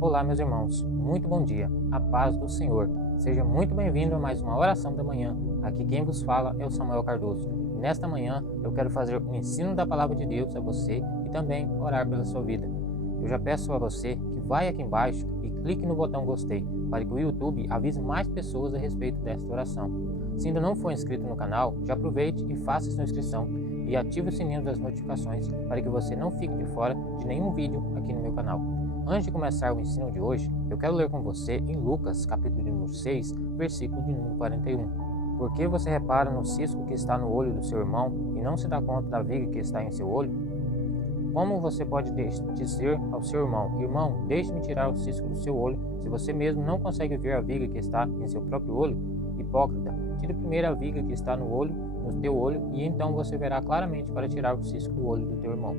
Olá, meus irmãos, muito bom dia, a paz do Senhor. Seja muito bem-vindo a mais uma oração da manhã. Aqui quem vos fala é o Samuel Cardoso. E nesta manhã eu quero fazer o ensino da palavra de Deus a você e também orar pela sua vida. Eu já peço a você que vai aqui embaixo e clique no botão gostei, para que o YouTube avise mais pessoas a respeito desta oração. Se ainda não for inscrito no canal, já aproveite e faça sua inscrição e ative o sininho das notificações para que você não fique de fora de nenhum vídeo aqui no meu canal. Antes de começar o ensino de hoje, eu quero ler com você em Lucas, capítulo de número 6, versículo de número 41. Por que você repara no cisco que está no olho do seu irmão e não se dá conta da viga que está em seu olho? Como você pode dizer ao seu irmão, irmão, deixe-me tirar o cisco do seu olho, se você mesmo não consegue ver a viga que está em seu próprio olho? Hipócrita, tire primeiro a viga que está no teu olho, e então você verá claramente para tirar o cisco do olho do teu irmão.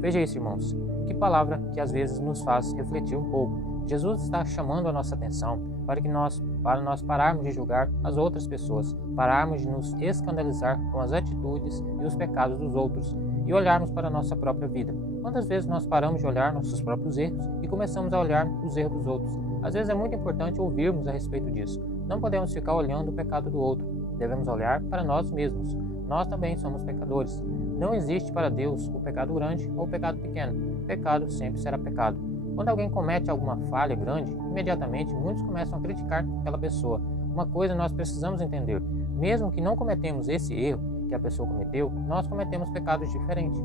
Veja isso, irmãos. Que palavra que às vezes nos faz refletir um pouco. Jesus está chamando a nossa atenção para nós pararmos de julgar as outras pessoas, pararmos de nos escandalizar com as atitudes e os pecados dos outros e olharmos para a nossa própria vida. Quantas vezes nós paramos de olhar nossos próprios erros e começamos a olhar os erros dos outros? Às vezes é muito importante ouvirmos a respeito disso. Não podemos ficar olhando o pecado do outro. Devemos olhar para nós mesmos. Nós também somos pecadores. Não existe para Deus o pecado grande ou o pecado pequeno. Pecado sempre será pecado. Quando alguém comete alguma falha grande, imediatamente muitos começam a criticar aquela pessoa. Uma coisa nós precisamos entender: mesmo que não cometemos esse erro que a pessoa cometeu, nós cometemos pecados diferentes.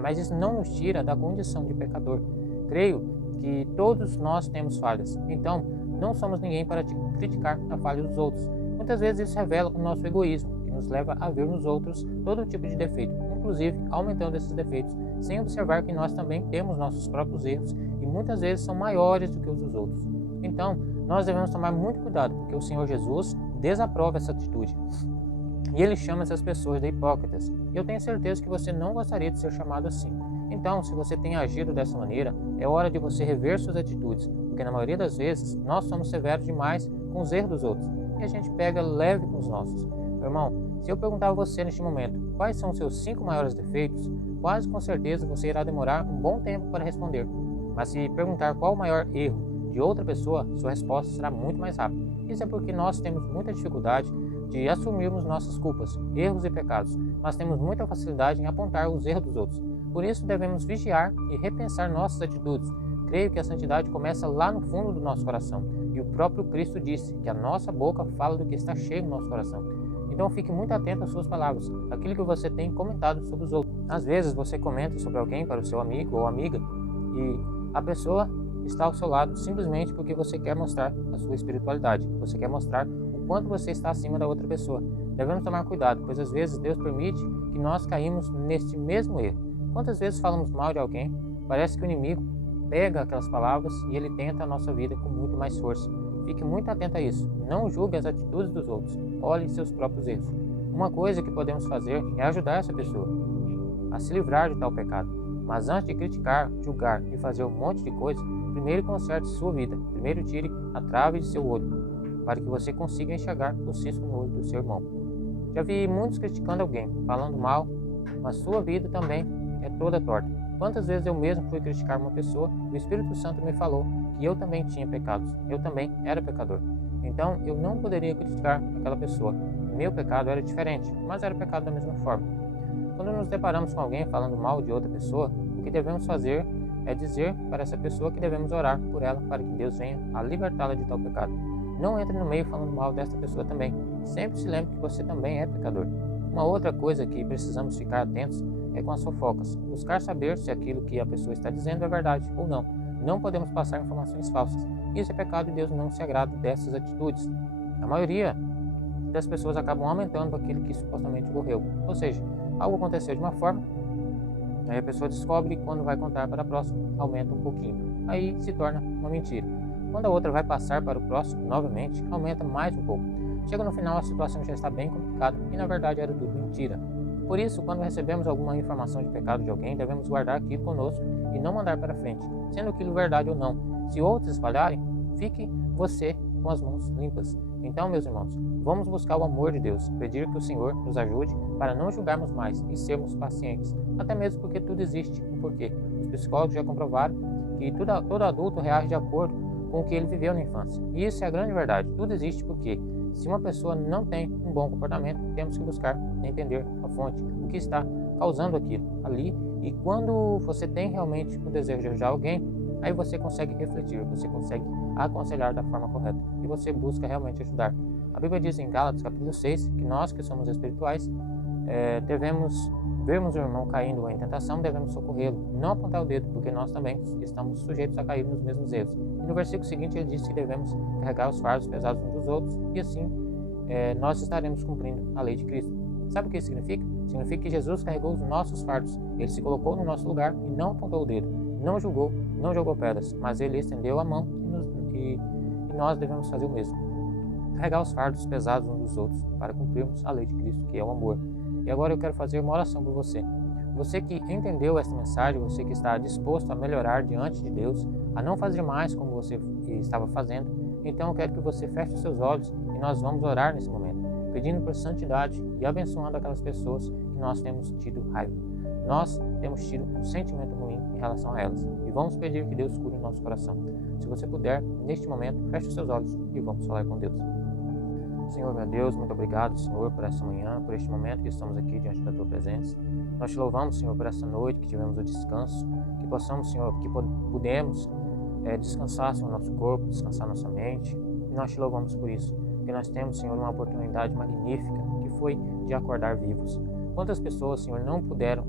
Mas isso não nos tira da condição de pecador. Creio que todos nós temos falhas. Então, não somos ninguém para criticar a falha dos outros. Muitas vezes isso revela o nosso egoísmo, que nos leva a ver nos outros todo tipo de defeito, inclusive aumentando esses defeitos, sem observar que nós também temos nossos próprios erros e muitas vezes são maiores do que os dos outros. Então, nós devemos tomar muito cuidado, porque o Senhor Jesus desaprova essa atitude. E Ele chama essas pessoas de hipócritas. E eu tenho certeza que você não gostaria de ser chamado assim. Então, se você tem agido dessa maneira, é hora de você rever suas atitudes, porque na maioria das vezes nós somos severos demais com os erros dos outros e a gente pega leve com os nossos. Meu irmão, se eu perguntar a você neste momento quais são os seus 5 maiores defeitos, quase com certeza você irá demorar um bom tempo para responder. Mas se perguntar qual o maior erro de outra pessoa, sua resposta será muito mais rápida. Isso é porque nós temos muita dificuldade de assumirmos nossas culpas, erros e pecados, mas temos muita facilidade em apontar os erros dos outros. Por isso devemos vigiar e repensar nossas atitudes. Creio que a santidade começa lá no fundo do nosso coração, e o próprio Cristo disse que a nossa boca fala do que está cheio no nosso coração. Então fique muito atento às suas palavras, aquilo que você tem comentado sobre os outros. Às vezes você comenta sobre alguém para o seu amigo ou amiga e a pessoa está ao seu lado simplesmente porque você quer mostrar a sua espiritualidade, você quer mostrar o quanto você está acima da outra pessoa. Devemos tomar cuidado, pois às vezes Deus permite que nós caímos neste mesmo erro. Quantas vezes falamos mal de alguém, parece que o inimigo pega aquelas palavras e ele tenta a nossa vida com muito mais força. Fique muito atento a isso. Não julgue as atitudes dos outros. Olhe seus próprios erros. Uma coisa que podemos fazer é ajudar essa pessoa a se livrar de tal pecado. Mas antes de criticar, julgar e fazer um monte de coisa, primeiro conserte sua vida. Primeiro tire a trave de seu olho, para que você consiga enxergar o cisco no olho do seu irmão. Já vi muitos criticando alguém, falando mal, mas sua vida também é toda torta. Quantas vezes eu mesmo fui criticar uma pessoa e o Espírito Santo me falou que eu também tinha pecados, eu também era pecador. Então eu não poderia criticar aquela pessoa. Meu pecado era diferente, mas era pecado da mesma forma. Quando nos deparamos com alguém falando mal de outra pessoa, o que devemos fazer é dizer para essa pessoa que devemos orar por ela para que Deus venha a libertá-la de tal pecado. Não entre no meio falando mal dessa pessoa também. Sempre se lembre que você também é pecador. Uma outra coisa que precisamos ficar atentos é com as fofocas. Buscar saber se aquilo que a pessoa está dizendo é verdade ou não. Não podemos passar informações falsas. Isso é pecado e Deus não se agrada dessas atitudes. A maioria das pessoas acabam aumentando aquilo que supostamente ocorreu. Ou seja, algo aconteceu de uma forma, aí a pessoa descobre e quando vai contar para a próxima, aumenta um pouquinho. Aí se torna uma mentira. Quando a outra vai passar para o próximo, novamente, aumenta mais um pouco. Chega no final, a situação já está bem complicada e na verdade era tudo mentira. Por isso, quando recebemos alguma informação de pecado de alguém, devemos guardar aquilo conosco e não mandar para frente, sendo aquilo verdade ou não. Se outros espalharem, fique você com as mãos limpas. Então, meus irmãos, vamos buscar o amor de Deus, pedir que o Senhor nos ajude para não julgarmos mais e sermos pacientes, até mesmo porque tudo existe um porquê. Os psicólogos já comprovaram que todo adulto reage de acordo com o que ele viveu na infância. E isso é a grande verdade. Tudo existe porque, se uma pessoa não tem um bom comportamento, temos que buscar entender a fonte, o que está causando aquilo ali. E quando você tem realmente o desejo de ajudar alguém, aí você consegue refletir, você consegue aconselhar da forma correta e você busca realmente ajudar. A Bíblia diz em Gálatas capítulo 6 que nós que somos espirituais devemos vermos o irmão caindo em tentação, devemos socorrê-lo, não apontar o dedo, porque nós também estamos sujeitos a cair nos mesmos erros. E no versículo seguinte ele diz que devemos carregar os fardos pesados uns dos outros e assim nós estaremos cumprindo a lei de Cristo. Sabe o que isso significa? Significa que Jesus carregou os nossos fardos, ele se colocou no nosso lugar e não apontou o dedo, não julgou, não jogou pedras, mas ele estendeu a mão e nós devemos fazer o mesmo. Carregar os fardos pesados uns dos outros para cumprirmos a lei de Cristo, que é o amor. E agora eu quero fazer uma oração por você. Você que entendeu esta mensagem, você que está disposto a melhorar diante de Deus, a não fazer mais como você estava fazendo, então eu quero que você feche os seus olhos e nós vamos orar nesse momento, pedindo por santidade e abençoando aquelas pessoas que nós temos tido raiva. Nós temos tido um sentimento ruim em relação a elas e vamos pedir que Deus cure o nosso coração. Se você puder, neste momento, feche os seus olhos e vamos falar com Deus. Senhor, meu Deus, muito obrigado, Senhor, por essa manhã, por este momento que estamos aqui diante da Tua presença. Nós te louvamos, Senhor, por essa noite que tivemos o descanso, que possamos, Senhor, que pudemos descansar, Senhor, nosso corpo, descansar nossa mente. E nós te louvamos por isso, porque nós temos, Senhor, uma oportunidade magnífica, que foi de acordar vivos. Quantas pessoas, Senhor, não puderam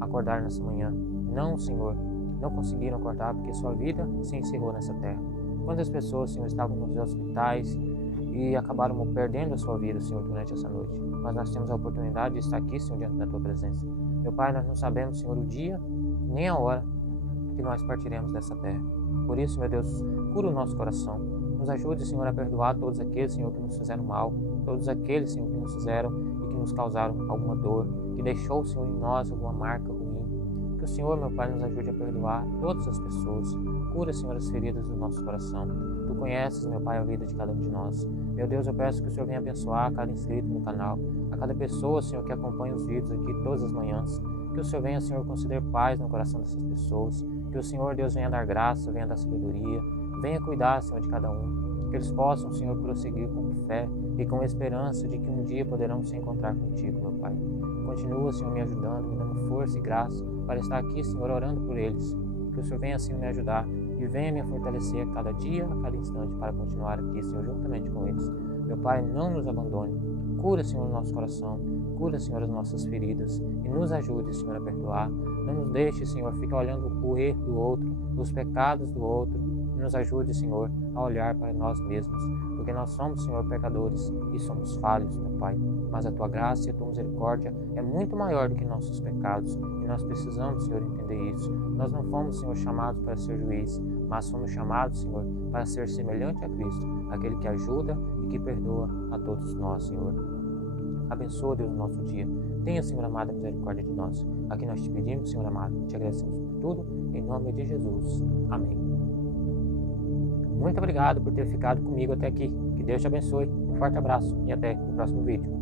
acordar nessa manhã? Não, Senhor, não conseguiram acordar porque sua vida se encerrou nessa terra. Quantas pessoas, Senhor, estavam nos hospitais e acabaram perdendo a sua vida, Senhor, durante essa noite. Mas nós temos a oportunidade de estar aqui, Senhor, diante da Tua presença. Meu Pai, nós não sabemos, Senhor, o dia nem a hora que nós partiremos dessa terra. Por isso, meu Deus, cura o nosso coração. Nos ajude, Senhor, a perdoar todos aqueles, Senhor, que nos fizeram mal, todos aqueles, Senhor, que nos fizeram e que nos causaram alguma dor, que deixou, Senhor, em nós alguma marca ruim. Que o Senhor, meu Pai, nos ajude a perdoar todas as pessoas. Cura, Senhor, as feridas do nosso coração. Tu conheces, meu Pai, a vida de cada um de nós. Meu Deus, eu peço que o Senhor venha abençoar cada inscrito no canal, a cada pessoa, Senhor, que acompanha os vídeos aqui todas as manhãs. Que o Senhor venha, Senhor, conceder paz no coração dessas pessoas. Que o Senhor, Deus, venha dar graça, venha dar sabedoria. Venha cuidar, Senhor, de cada um. Que eles possam, Senhor, prosseguir com fé e com esperança de que um dia poderão se encontrar contigo, meu Pai. Continua, Senhor, me ajudando, me dando força e graça para estar aqui, Senhor, orando por eles. Que o Senhor venha, Senhor, me ajudar e venha me fortalecer a cada dia, a cada instante para continuar aqui, Senhor, juntamente com eles. Meu Pai, não nos abandone. Cura, Senhor, o nosso coração. Cura, Senhor, as nossas feridas e nos ajude, Senhor, a perdoar. Não nos deixe, Senhor, ficar olhando o erro do outro, os pecados do outro. Nos ajude, Senhor, a olhar para nós mesmos, porque nós somos, Senhor, pecadores e somos falhos, meu Pai. Mas a Tua graça e a Tua misericórdia é muito maior do que nossos pecados e nós precisamos, Senhor, entender isso. Nós não fomos, Senhor, chamados para ser juiz, mas fomos chamados, Senhor, para ser semelhante a Cristo, aquele que ajuda e que perdoa a todos nós, Senhor. Abençoa, Deus, o nosso dia. Tenha, Senhor amado, a misericórdia de nós. Aqui nós te pedimos, Senhor amado, te agradecemos por tudo, em nome de Jesus. Amém. Muito obrigado por ter ficado comigo até aqui. Que Deus te abençoe. Um forte abraço e até o próximo vídeo.